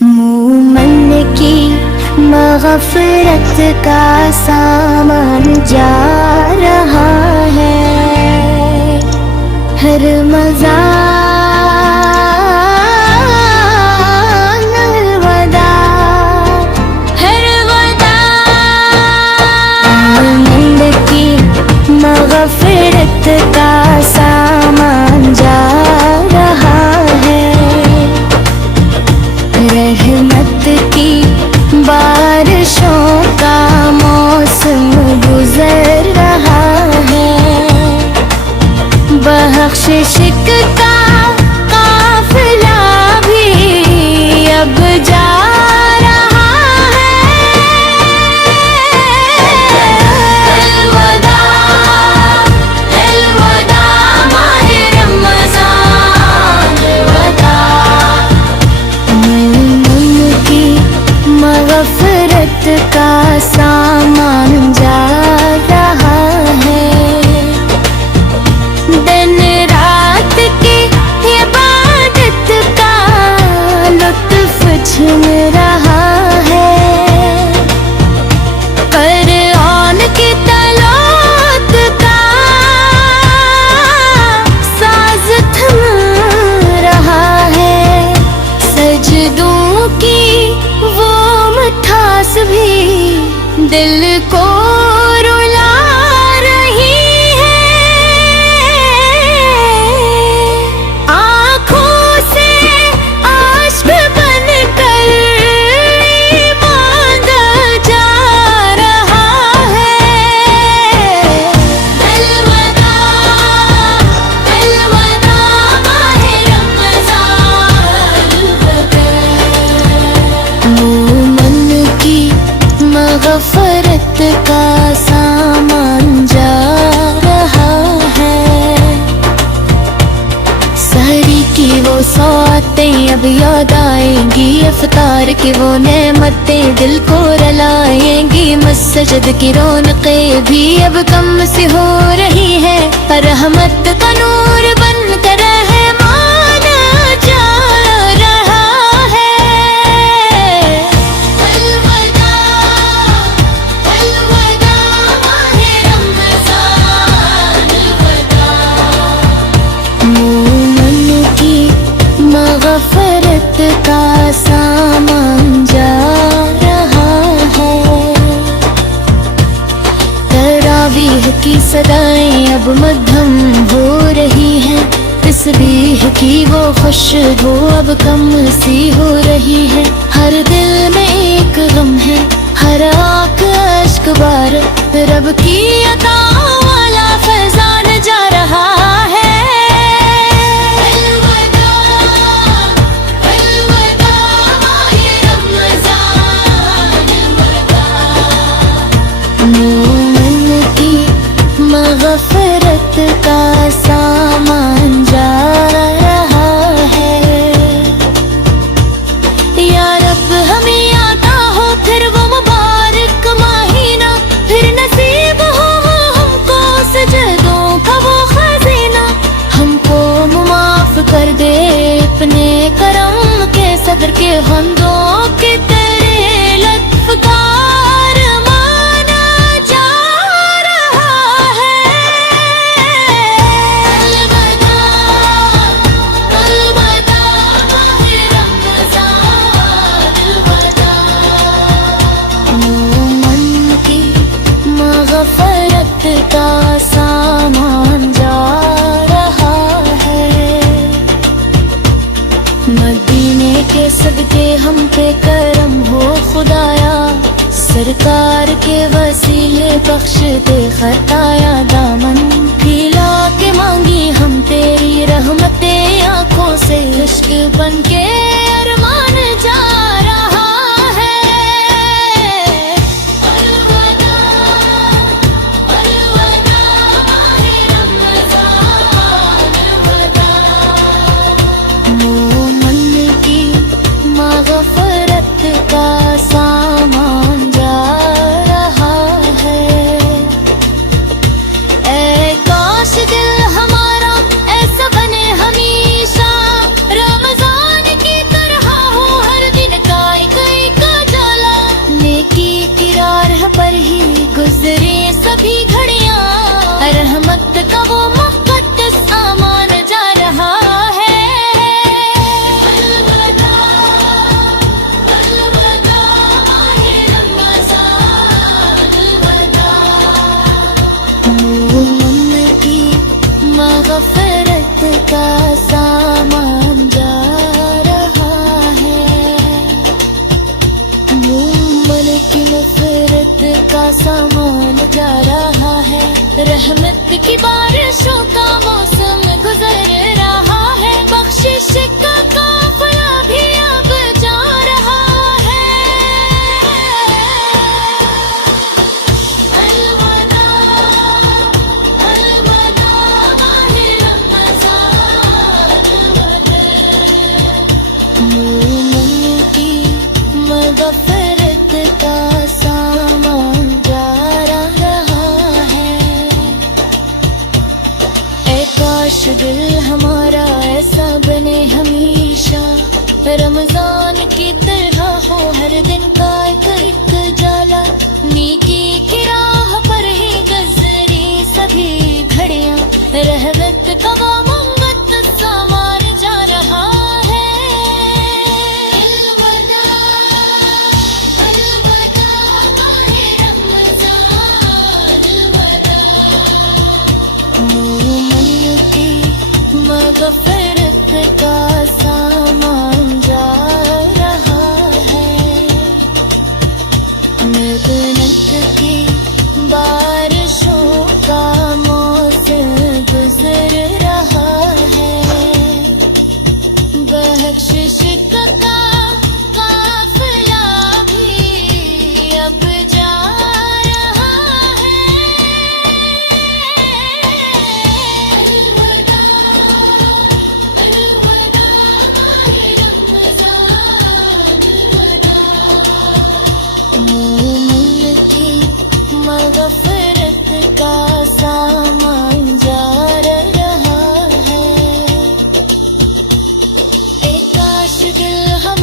मोमन की मग़फ़िरत का सामान जा रहा है। हर मज़ान अलविदा, हर वदा। मोमन की मग़फ़िरत का सामान जा रहा है। रहमत की बारिशों का मौसम गुजर रहा है। बख्शिश का काफिला भी अब जा रहा है। अलविदा, अलविदा माहे रमज़ान, अलविदा। मग़फ़िरत का सामान जा रहा है। दिन रात की इबादत का लुत्फ़ छिन रहा है। क़ुरआन की तलावत का साज़ थम रहा है। सजदों की वो मिठास भी दिल को रुला रही है। आँखों से आश्क बनकर मांगा जा रहा है। अलविदा, अलविदा माहे रमज़ान, अलविदा। मोमन की मग़फ़िरत का सामान जा रहा है। सहरी की वो सौतें अब याद आएंगी। इफ्तार की वो नेमतें दिल को रलाएंगी। मस्जिद की रौनकें भी अब कम सी हो रही है। रहमत का नूर बनकर रहमान जा रहा है। अलविदा, अलविदा माहे रमज़ान, अलविदा। मोमन की मग़फ़िरत का सामान जा रहा है। तरावीह की सदाएं अब मध्यम हो रही हैं। तस्बीह की वो खुशबू अब कम सी हो रही है। हर दिल में एक गम है, हर आँख अश्क बार। रब की अता वाला फैज़ान जा रहा है। अलविदा, अलविदा माहे रमज़ान, अलविदा। मोमन की मग़फ़िरत का सामान जा रहा है। या रब हमें आता हो फिर वो मुबारक महीना। फिर नसीब हो हमको सजदों का वो खज़ीना। हमको माफ़ कर दे अपने करम के सदर के बंदों के तेरे लत्फ़ का अरमाना जा रहा है। अलविदा, अलविदा माहे रमज़ान, अलविदा। मोमन की मग़फ़िरत का सामान जा रहा है। मदीने के सदके हम पे करम हो खुदाया। सरकार के वसीले बख्श दे खताया। दामन हिला के मांगी हम तेरी रहमतें आँखों से। इश्क बन के अरमान जा रहा है। अलविदा, अलविदा माहे रमज़ान, अलविदा। मोमन की मग़फ़िरत का सामान जा रहा है। ऐ काश दिल हमारा ऐसा बने हमेशा। रमज़ान की रहमत की बारिशों का मौसम गुजर रहा है, बख्शिश का काफिला भी अब जा रहा है। अलविदा अलविदा माहे रमज़ान, मोमिन की मग़फ़िरत का सामान जा रहा है। ऐ काश दिल हमारा ऐसा बने हमेशा, रमजान की तरह हो हर दिन का एक जाला। नेकी की राह पर ही गुजरी सभी घड़ियां, रहमत का वो मोहम्मद सामान जा रहा है। अलविदा अलविदा माहे रमज़ान, अलविदा मोमिन की मग़फ़िरत का सामान जा रहा है। मिन्नत की बारिशों का मौसम गुजर रहा है, बख्शिश का काफिला भी अब जा रहा है। अलविदा अलविदा माहे रमज़ान, अलविदा मोमिन की मग़फ़िरत का सामान जा रहा है। ऐ काश दिल हम